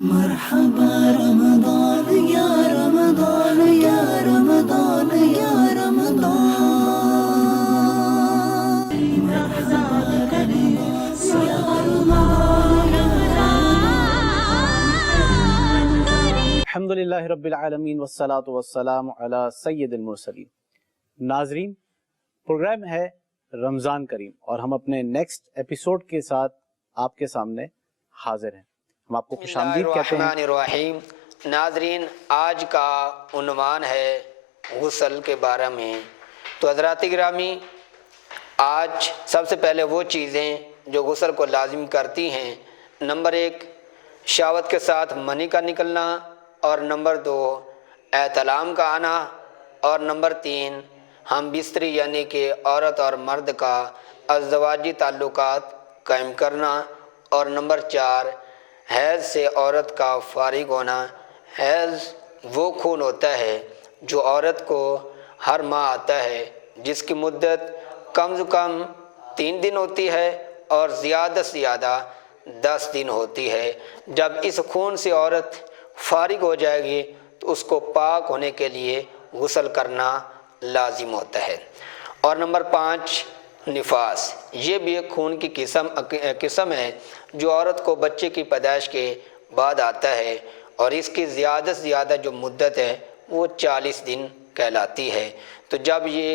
مرحبا رمضان یا رمضان یا رمضان یا رمضان مرحبا کریں یا رمضان الحمدللہ رب العالمین والصلاة والسلام علی سید المرسلین۔ ناظرین، پروگرام ہے رمضان کریم اور ہم اپنے نیکسٹ ایپیسوڈ کے ساتھ آپ کے سامنے حاضر ہیں۔ ہم آپ کو خوش آمدید کہتے ہیں۔ الرحمن الرحیم۔ ناظرین، آج کا عنوان ہے غسل کے بارے میں۔ تو حضرات گرامی، آج سب سے پہلے وہ چیزیں جو غسل کو لازم کرتی ہیں، نمبر 1 شہوت کے ساتھ منی کا نکلنا، اور نمبر 2 احتلام کا آنا، اور نمبر 3 ہم بستری یعنی کہ عورت اور مرد کا ازدواجی تعلقات قائم کرنا، اور نمبر 4 حیض سے عورت کا فارغ ہونا۔ حیض وہ خون ہوتا ہے جو عورت کو ہر ماہ آتا ہے، جس کی مدت کم از کم 3 دن ہوتی ہے اور زیادہ سے زیادہ 10 دن ہوتی ہے۔ جب اس خون سے عورت فارغ ہو جائے گی تو اس کو پاک ہونے کے لیے غسل کرنا لازم ہوتا ہے۔ اور نمبر 5 نفاس، یہ بھی ایک خون کی قسم ہے جو عورت کو بچے کی پیدائش کے بعد آتا ہے، اور اس کی زیادہ سے زیادہ جو مدت ہے وہ 40 دن کہلاتی ہے۔ تو جب یہ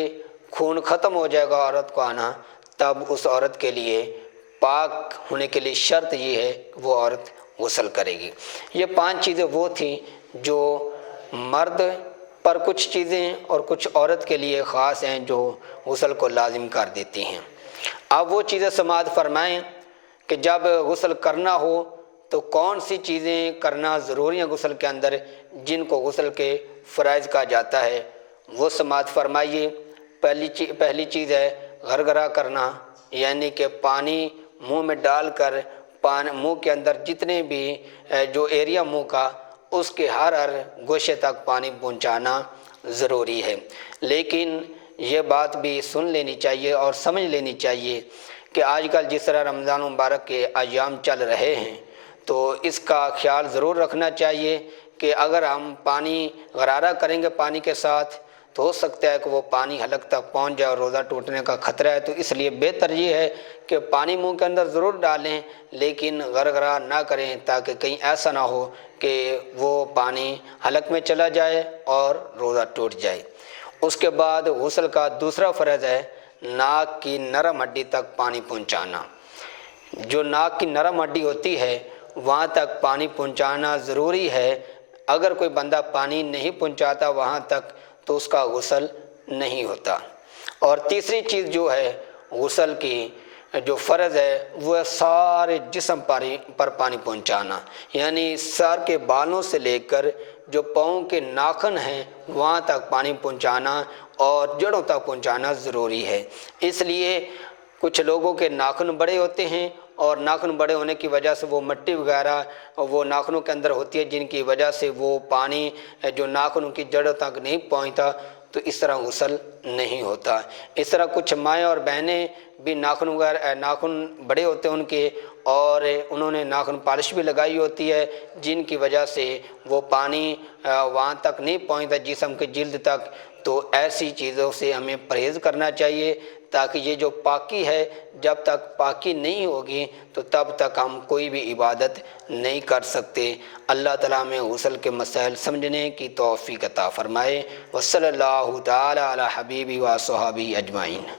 خون ختم ہو جائے گا عورت کو آنا، تب اس عورت کے لیے پاک ہونے کے لیے شرط یہ ہے کہ وہ عورت غسل کرے گی۔ یہ 5 چیزیں وہ تھیں جو مرد پر کچھ چیزیں اور کچھ عورت کے لیے خاص ہیں جو غسل کو لازم کر دیتی ہیں۔ اب وہ چیزیں سماعت فرمائیں کہ جب غسل کرنا ہو تو کون سی چیزیں کرنا ضروری ہیں غسل کے اندر، جن کو غسل کے فرائض کہا جاتا ہے، وہ سماعت فرمائیے۔ پہلی چیز ہے غرغرہ کرنا، یعنی کہ پانی منہ میں ڈال کر منہ کے اندر جتنے بھی جو ایریا منہ کا، اس کے ہر گوشے تک پانی پہنچانا ضروری ہے۔ لیکن یہ بات بھی سن لینی چاہیے اور سمجھ لینی چاہیے کہ آج کل جس طرح رمضان مبارک کے ایام چل رہے ہیں، تو اس کا خیال ضرور رکھنا چاہیے کہ اگر ہم پانی غرارہ کریں گے پانی کے ساتھ تو ہو سکتا ہے کہ وہ پانی حلق تک پہنچ جائے اور روزہ ٹوٹنے کا خطرہ ہے۔ تو اس لیے بہتر یہ ہے کہ پانی منہ کے اندر ضرور ڈالیں، لیکن غرغرہ نہ کریں، تاکہ کہیں ایسا نہ ہو کہ وہ پانی حلق میں چلا جائے اور روزہ ٹوٹ جائے۔ اس کے بعد غسل کا دوسرا فرض ہے ناک کی نرم ہڈی تک پانی پہنچانا۔ جو ناک کی نرم ہڈی ہوتی ہے وہاں تک پانی پہنچانا ضروری ہے۔ اگر کوئی بندہ پانی نہیں پہنچاتا وہاں تک تو اس کا غسل نہیں ہوتا۔ اور تیسری چیز جو ہے غسل کی جو فرض ہے وہ ہے سارے جسم پر پانی پہنچانا، یعنی سر کے بالوں سے لے کر جو پاؤں کے ناخن ہیں وہاں تک پانی پہنچانا اور جڑوں تک پہنچانا ضروری ہے۔ اس لیے کچھ لوگوں کے ناخن بڑے ہوتے ہیں اور ناخن بڑے ہونے کی وجہ سے وہ مٹی وغیرہ وہ ناخنوں کے اندر ہوتی ہے، جن کی وجہ سے وہ پانی جو ناخنوں کی جڑوں تک نہیں پہنچتا، تو اس طرح غسل نہیں ہوتا۔ اس طرح کچھ مائیں اور بہنیں بھی ناخن بڑے ہوتے ہیں ان کے، اور انہوں نے ناخن پالش بھی لگائی ہوتی ہے، جن کی وجہ سے وہ پانی وہاں تک نہیں پہنچتا جسم کے جلد تک۔ تو ایسی چیزوں سے ہمیں پرہیز کرنا چاہیے، تاکہ یہ جو پاکی ہے جب تک پاکی نہیں ہوگی تو تب تک ہم کوئی بھی عبادت نہیں کر سکتے۔ اللہ تعالیٰ ہمیں غسل کے مسائل سمجھنے کی توفیق عطا فرمائے۔ وصلی اللہ تعالی علی حبیبی و صحابی اجمعین۔